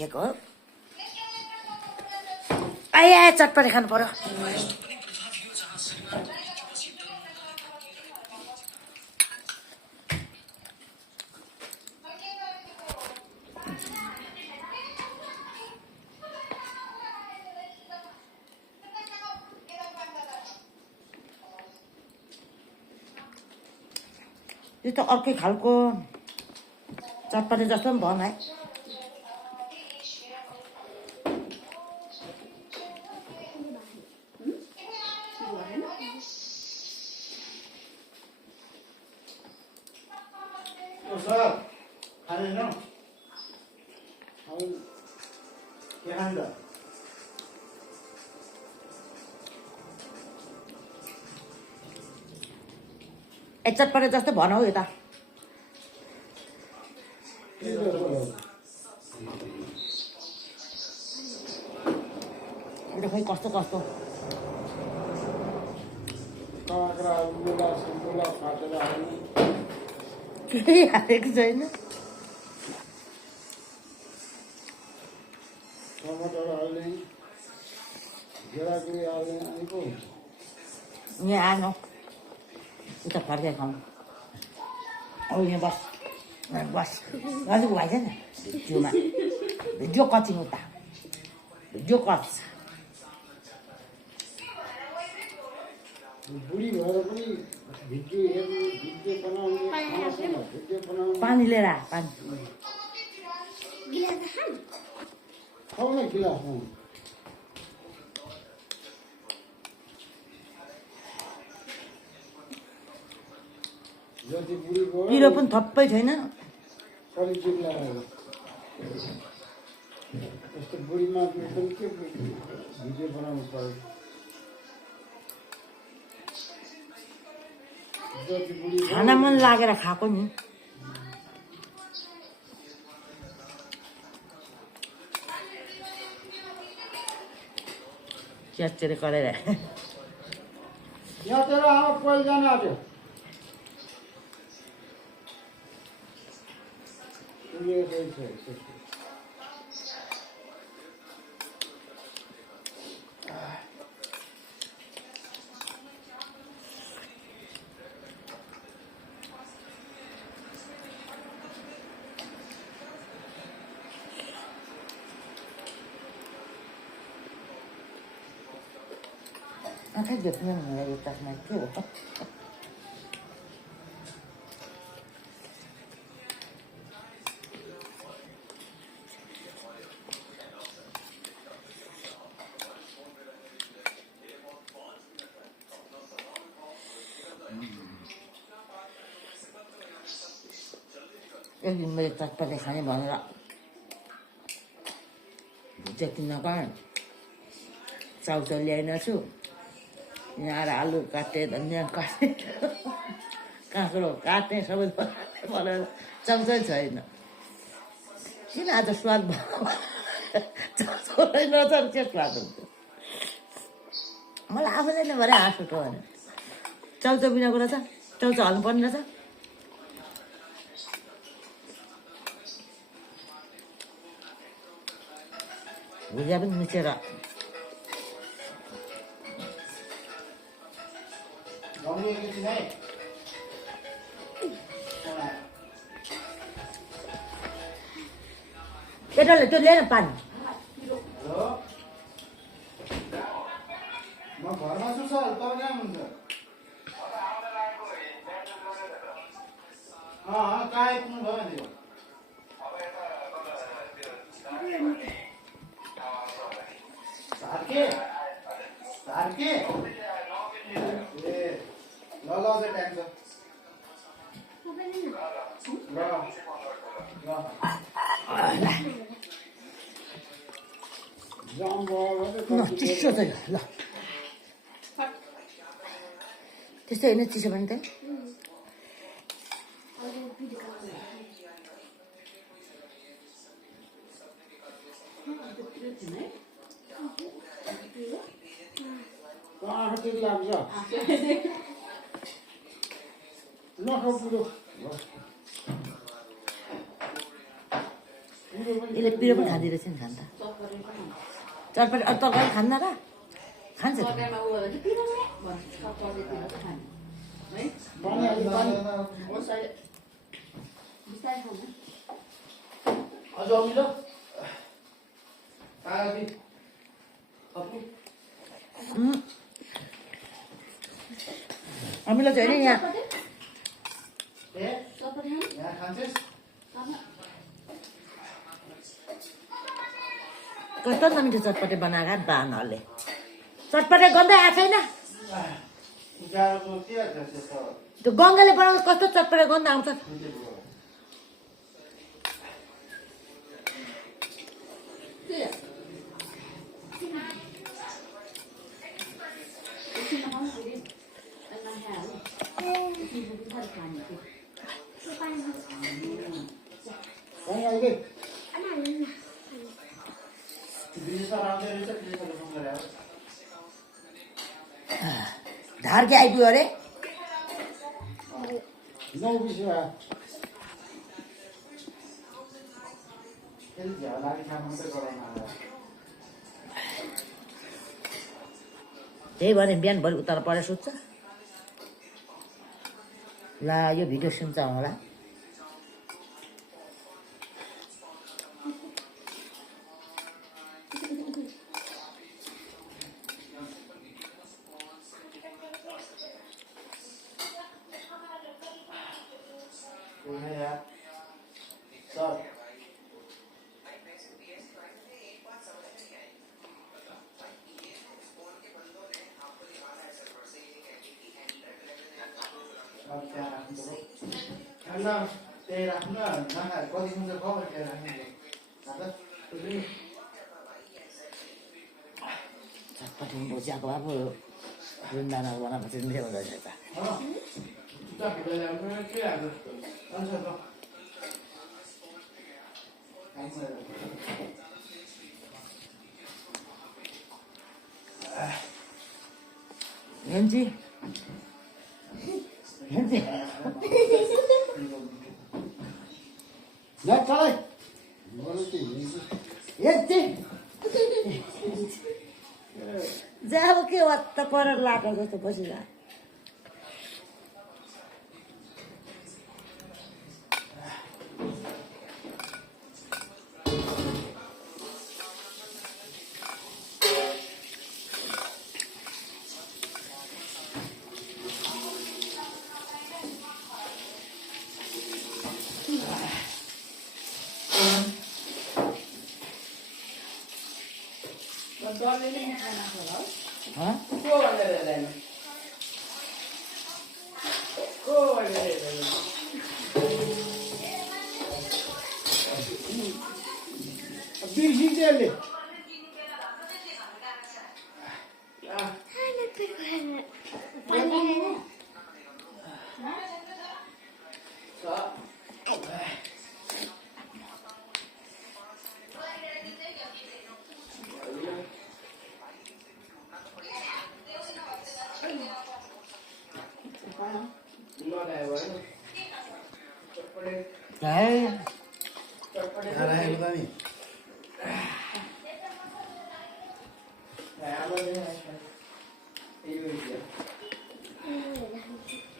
राखिएको हो आया चटपटी खानु पर्यो यो त अर्कै खालको चटपटे जस्तो पनि भन है ए चटपटे जस्तो भनौ यता खै कस्तो कस्तो केही हालेको छैन यहाँ आनु उता फर्केर खाउँ औ यहाँ बस बस अलिक भएछ नि भिडियोमा भिडियो कचिङ उता भिडियो कच बुढी भएर पनि भिडियो हेर्नु भिडियो बनाउनु पानी लिएर आ पानी खाऊ न गिलासमा जति बुढी भयो पिरो पनि थप्पै छैन परिचित लगाएर यस्तो बुढी मान्छे पनि के भिडियो बनाउनु पर्यो जति बुढी खाना मन लागेर खाएको नि च्याचेर गरेर यहाँ तेरो आमा पहिलजना आयो आँखा देख्नु मलाई यो tasma के हो त एक दिन मैले चटपटे खाने भनेर भुजिया किन्न गएँ चाउचाउ ल्याइन छु यहाँ आएर आलु काटेँ धनियाँ काटेँ काँक्रो काटेँ सबै बनाएर चाउचाउ छैन किन आज स्वाद भयो चाउचाउै नचाहिँ के स्वाद हुन्छ मलाई आफूले नै भरे हाँस उठ्यो भने चाउचाउ बिना कुरा छ चाउचाउ हाल्नु पर्ने रहेछ भुजिया पनि मिचेर केटाले त्यो ल्याएन पानी म घरमा छु सर तपाईँ कहाँ हुनुहुन्छ कहाँ आइपुग्नु भयो नि सार्के सार्के ए ल ल अझै टाइम छ चिसो छ ल त्यस्तै होइन चिसो भने त कहाँ लाग्छ नखाउ पुरो यसले पिरो पनि खाँदो रहेछ नि खान्छ चटपटी अरू तरकारी खान्न र खान्छ त अझ अमिलो अमिलो चाहिँ होइन यहाँ कस्तो नमिठो चटपटे बनाएका बानहरूले चटपटे गन्दै आएको छैन त्यो गङ्गाले बनाउँदा कस्तो चटपटे गन्ध आउँछ ढार्के आइपुग्यो अरे 9 बिस भयो त्यही भने बिहानभरि उता पढेर सुत्छ ला यो भिडियो सुन्छ होला चटपटी भुजियाको अब वृन्दावन बनाएको चाहिँ मिठो हुँदो रहेछ हेन्ची हेन्ची चलाइ हेन्ची जब के वात्त परेर लाएको जस्तो बसिरहेको बिर्सिन्छ यसले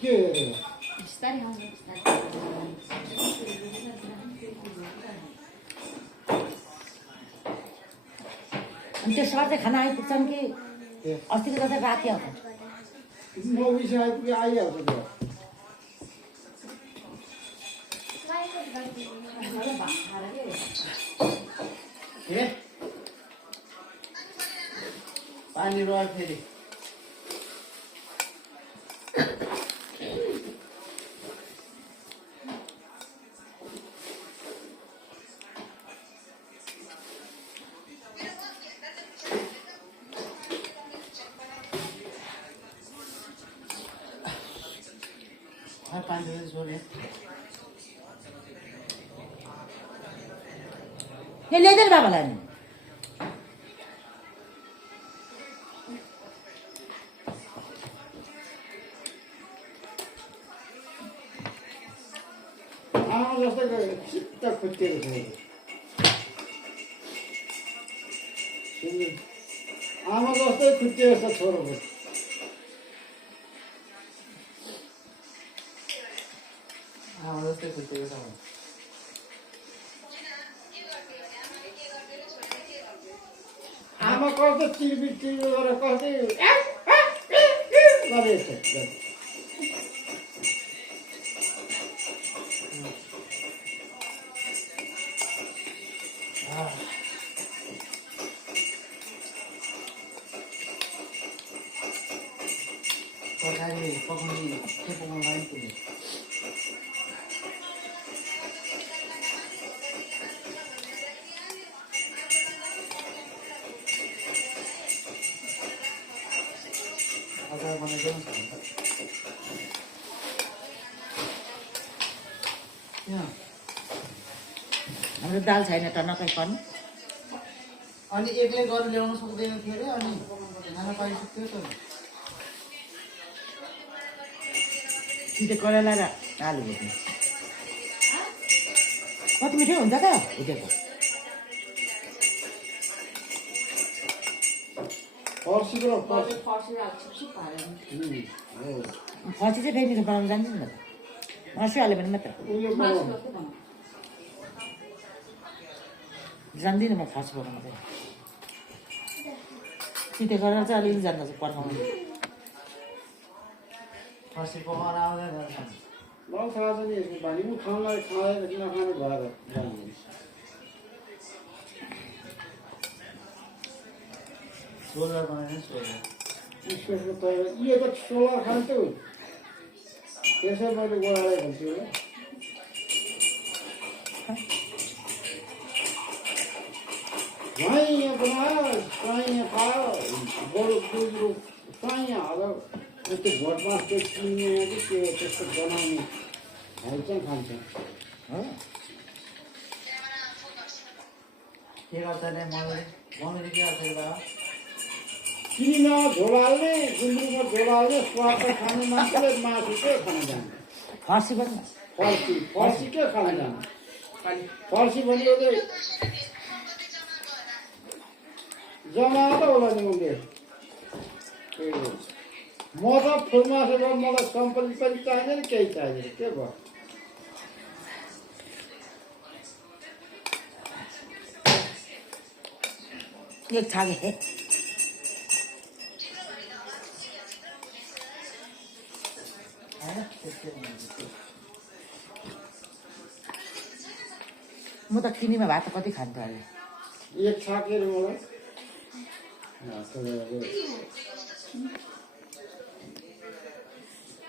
के अनि त्यसबाट चाहिँ खाना आइपुग्छन् कि अस्तिको जस्तै राति आउँछ 9 बिस आइपुग्यो आइहाल्छ त्यो पानी रोल फेरि पानी छोडे यहाँ ल्याइदिनु बाबालाई नि आमा जस्तै चित्त खुट्टिएको थियो आमा जस्तै खुट्टिएको छ छोरोको जस्तै खुट्टिएको छ आमा कस्तो चिरबिर गरेर कस्तै गरेको छ तरकारी पकाउने के पकाउनु लागि पुग्यो अचार बनाइदिनु छ हाम्रो दाल छैन त नखाइकन अनि एक्लै गरेर ल्याउन सक्दैन थियो अरे अनि खाना पाइसक्यो त सिधै करेला र आलु भुट्नु कति मिठो हुन्छ त भुटेको फर्सीको फर्सी चाहिँ फेरि मिठो बनाउनु जान्दैन त मासु हाल्यो भने मात्र जान्दिनँ म फर्सी पकाउनु चाहिँ सिधै गरेर चाहिँ अलिअलि जान्दछु पर्खाउनु फर्सी पकाएर आउँदैन मलाई थाहा छ नि भने म खानलाई खाँदैन नखाने भएर जान्दिनँ सोलर बनाएर सोलर स्पेसको तयार यो त सोलर खान्थ्यो त्यसै मैले गोडालाई भन्थ्यो वहाँ यहाँ बनायो कहीँ यहाँ खायो बरु दुधहरू कहीँ यहाँ हाल्यो त्यो भोटमास त्यो किन्ने कि त्यो त्यस्तो बनाउने हाल्छन् खान्छन् के गर्छ नि मम्मीले के गर्छ बा किनेमा झोल हाल्ने गुन्द्रुकमा झोल हाल्ने स्वाद खाने मान्छेले मासु के खान जाने फर्सी पनि फर्सी के खान जाने फर्सी भनेको चाहिँ जमा त होला नि उसले म त फुलमासुमा मलाई सम्पत्ति पनि चाहिँदैन केही चाहिँदैन के भयो एक छागे म त किनेमा भात त कति खान्छु अहिले एक छाकेर मलाई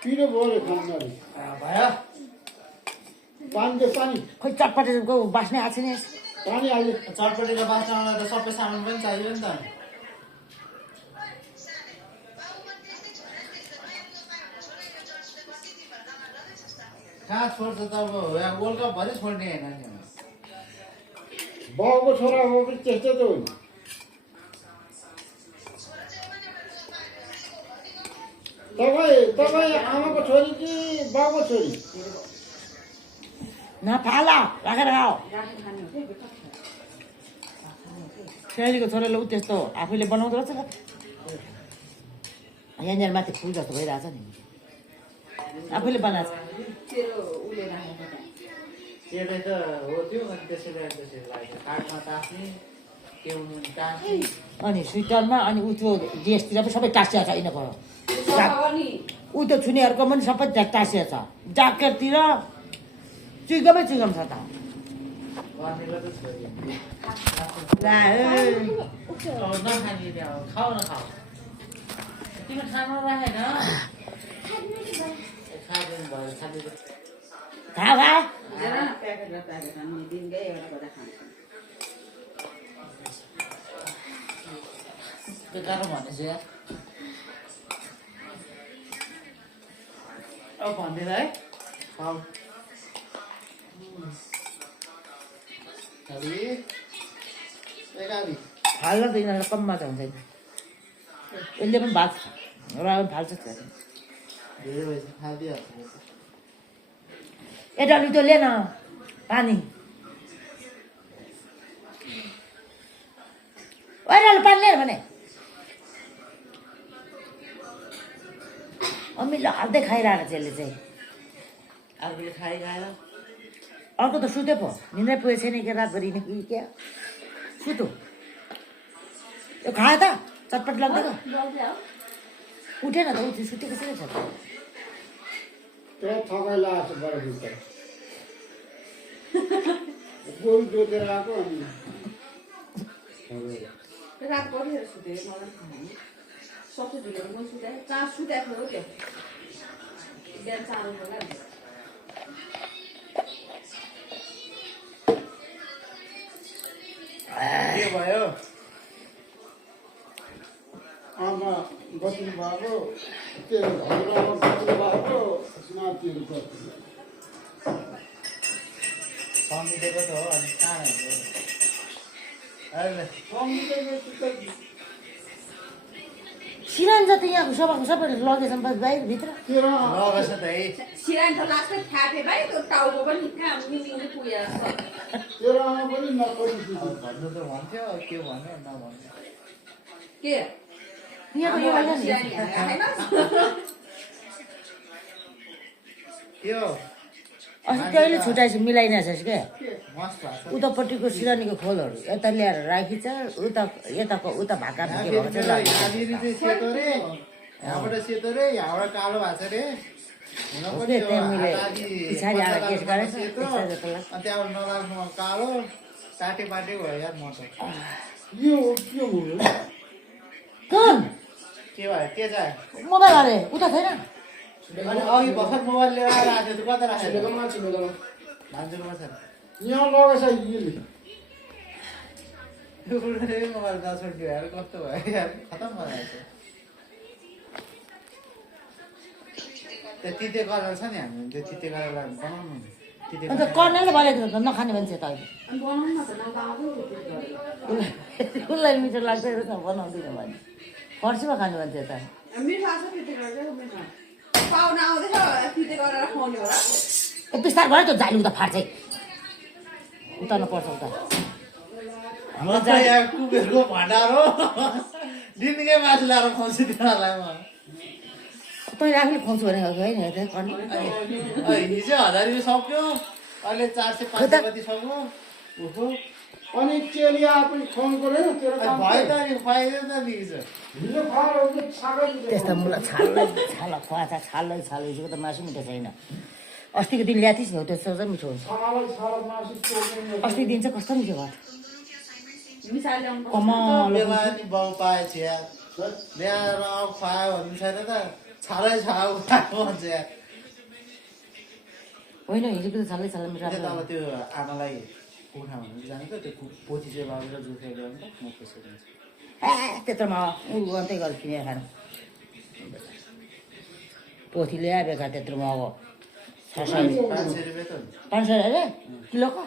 किन भयो खानु भयो पानी दे पानी खोइ चटपटेको बास्ने आएको छैन पानी हाल्यो चटपटेको बाँच्नलाई त सबै सामान पनि चाहियो नि त कहाँ छोड्छ त अब वर्ल्ड कप भरि छोड्ने होइन नि बाउको छोरा हो कि त्यस्तै त हो नि तपाईँ आमाको छोरी कि बाउको छोरी नफाला राखेर खाऊ खेलीको छोराले ऊ त्यस्तो आफूले बनाउँदो रहेछ त यहाँनिर माथि फुल जस्तो भइरहेछ नि आफूले बनाएको त्यसले त हो त्यो अनि त्यसैले लाग्यो काठमा टाँस्ने केउनु टाँस्ने अनि स्वेटरमा अनि ऊ त्यो ड्रेसतिर पनि सबै टाँसिएको छ यिनीहरूको ऊ त्यो छुनेहरूको पनि सबै टाँसिएको छ ज्याकेटतिर चुइगमै चुइगम छ त गर्नेको त छोरी नखाने खाऊ न खाऊ तिमी खानु राखेन खाँदैन भयो खाँदैन खा खा त्यो गाह्रो भनेपछि यार अब भनिदिएर है खाऊ फाल्न त यिनीहरू कम माछा हुन्छ यसले पनि भात र पनि फाल्छ धेरै भएछ खाइदिइहाल्छ यता लिटो ले न पानी ओइ भने अमिलो हाल्दै खाइरहेको छ यसले चाहिँ अर्कोले खाएर अर्को त सुते पो निन्द्रै पुगेको छैन कि रातभरि नै कि क्या सुतो यो खायो त चटपट लाग्दैन उठेन त उठ्यो सुतेको छैन छ त्यो थकाइ लागेको छ बरफभित्र गोरु जोतेर आएको अनि रात परिएर सुते मलाई सबै ढुलेर म सुताएँ चार सुताएको हो त्यो बिहान 4 होला के भयो आमा बस्नु भएको त्यो घरमा बस्नु भएको नातिहरू बस्नु समिटेको त हो अनि कहाँ अहिले सिरान जति यहाँ सभाको सबैले लगेछ बाहिरभित्र लगेछ त है सिरान त लाग्छ फ्याटे भाइ त्यो टाउको पनि कहाँ मुनि पुगेर छ तेरो आमा पनि नपरि भन्नु त भन्थ्यो के भन्यो नभन्यो के यहाँको यो होइन नि सिरानी होइन के हो अस्ति कहिले छुट्याएछ मिलाइरहेछ क्या मस्त भएको छ उतापट्टिको सिरानीको खोलहरू यता ल्याएर राखिन्छ उता यताको उता भाका भाके भएको चाहिँ लाग्यो। यहाँनिर चाहिँ सेतो रे यहाँबाट सेतो रे यहाँबाट कालो भएको छ रे हुन पनि ओके, त्यहाँ मैले आधी पछाडि आएर केस गरेछ, सेतो पछाडि जस्तो लाग्छ। अनि त्यहाँबाट नलाग्नु कालो काटे पाटे भयो यार म त यो के हुनु कुन के भयो के चाहिँ मोबाइल अरे उता छैन अनि अघि भर्खर मोबाइल लिएर आएर आएको थियो कता राखेको भान्जुरमा छ यहाँ लगेछ यसले मोबाइल नछोड्यो यार कस्तो भयो यार खतम भइरहेको त्यो तिते कलर छ नि हामी त्यो तिते कलर बनाउनु नि तिते अन्त कर्नेलले भनेको त नखाने मान्छे त अहिले अनि बनाउनु न त नबाबु उसलाई मिठो लाग्छ रहेछ बनाउँदिनँ भने फर्सीमा खाने मान्छे त मिठो आएको छ त्यति गरेर मिठो पाहुना आउँदैछ त्यति गरेर खुवाउने होला बिस्तार भयो त्यो जाली उता फाट्छ उतार्नु पर्छ उता म चाहिँ यहाँ कुबेरको भण्डार हो दिनकै मासु ल्याएर खुवाउँछु तिनीहरूलाई म तैँले आफूले खुवाउँछु भनेको होइन त्यहाँ कर्नेल हिजो 1000 रुपियाँ सक्यो अहिले 400 500 कति सक्यो ओहो अनि चेलिया पनि फोन गर्यो तेरो काम भयो त नि खुवाइदियो त नि हिजो हिजो खाएर उसले छाकै त्यस्तो मुला छाल्दै छाल खुवाछ छाल्दै हिजोको त मासु मिठो छैन अस्तिको दिन ल्याएको थिइस् नि हो त्यस्तो चाहिँ मिठो हुन्छ छालै मासु चोक्ने अस्तिको दिन चाहिँ कस्तो मिठो भयो मिसाल ल्याउनु पर्छ। कमाल बेला नि बाउ पाएछ यार ल्याएर अब खुवायो भन्नु छैन त छालै छाउ खाएको भन्छ यार होइन हिजोको त छाल्दै छाल्दै मिठो त्यही त अब राम्रो त्यो आमालाई कुखुरा भन्नु जान्छ त्यो पोथी चाहिँ लगेर जुखाइ ल्याउनु त म त्यसो दिन्छु ए त्यत्रोमा ऊ अन्त्य गरेर किनेर खानु पोथी ल्याए बेकार त्यत्रोमा अब 600 500 रुपियाँ त हुन्छ 500 अरे किलोको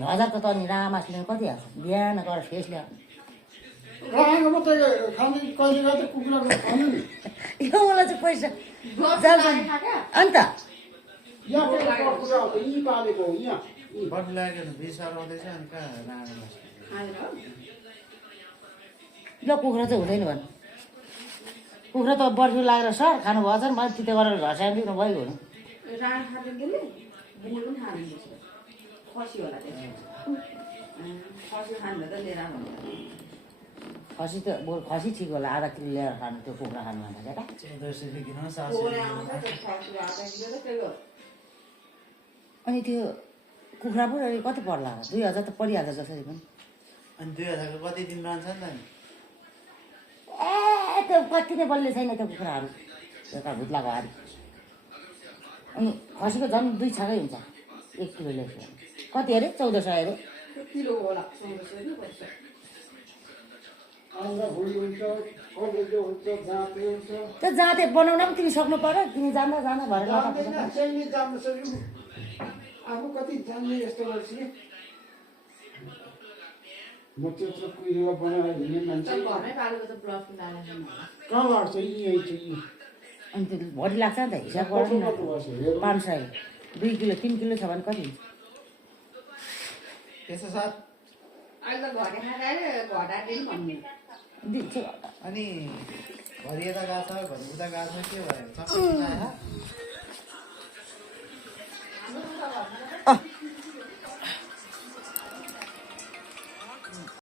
1000 त अनि रामासले कति हाल्छ बिहान गएर फेस ल्याऊ राखेको मात्रै खाने कहिले कहिले कुखुराको खानु नि यो मलाई चाहिँ पैसा गर्छ जान्छ लाने खाका? अन्त यहाँ पनि कुखुरा हो यी पालेको हो यहाँ बर्फ लागेको त बिसार आउँदैछ अनि कहाँ राँगो लाग्छ खाएर हो? ल कुखुरा चाहिँ हुँदैन भन् कुखुरा त बर्फी लागेर सर खानु भएको छ नि मैले तिते गरेर घर्साएर दिनु भइगयो नि राँड खाँदैन बुढ पनि खाँदैन खसी होला त्यसमा खसी खानु त लिएर आउनु खसी त बरु खसी ठिक होला आधा किलो ल्याएर खानु त्यो कुखुरा खानु भन्दा क्या 1400 रुपियाँ किन 700 कोरे रुपियाँ आउँछ त्यो खसी आधा किलो त त्यो अनि त्यो कुखुरा पो अहिले कति पर्ला 2000 त परिहाल्छ जसरी पनि अनि 2000 को कति दिन रहन्छ नि त नि ए त्यो कति नै बल्ले छैन त्यो कुखुराहरू यता भुत्लाको हारी अनि खसीको झन् 2 छाकै हुन्छ 1 किलो ल्याएको कति अरे 1400 अरे त्यो किलोको होला 1400 नि पर्छ आउँदा भुँडी हुन्छ कलेजो हुन्छ जाँते हुन्छ त्यो जाँते बनाउन पनि तिमी सक्नु पर्यो तिमी जाँदा जाँदा भएर जान्दैन चाहिँ जान्न सक्यो आफू कति जान्ने यस्तो गर्छु कि म त्यत्रो कुहिरो बनाएर हिँड्ने मान्छे तर घरमै पालेको त ब्लड लाने कहाँ लाग्छ यहीँ छ यहीँ अनि त्यो भरि लाग्छ नि त हिसाब गर न 500 2 किलो 3 किलो छ भने कति हुन्छ त्यसो साथ अहिले त घरे खाएर घटा दिन भन्ने दिन्छु अनि घरि यता गएको छ घरि उता गएको छ के भयो सबै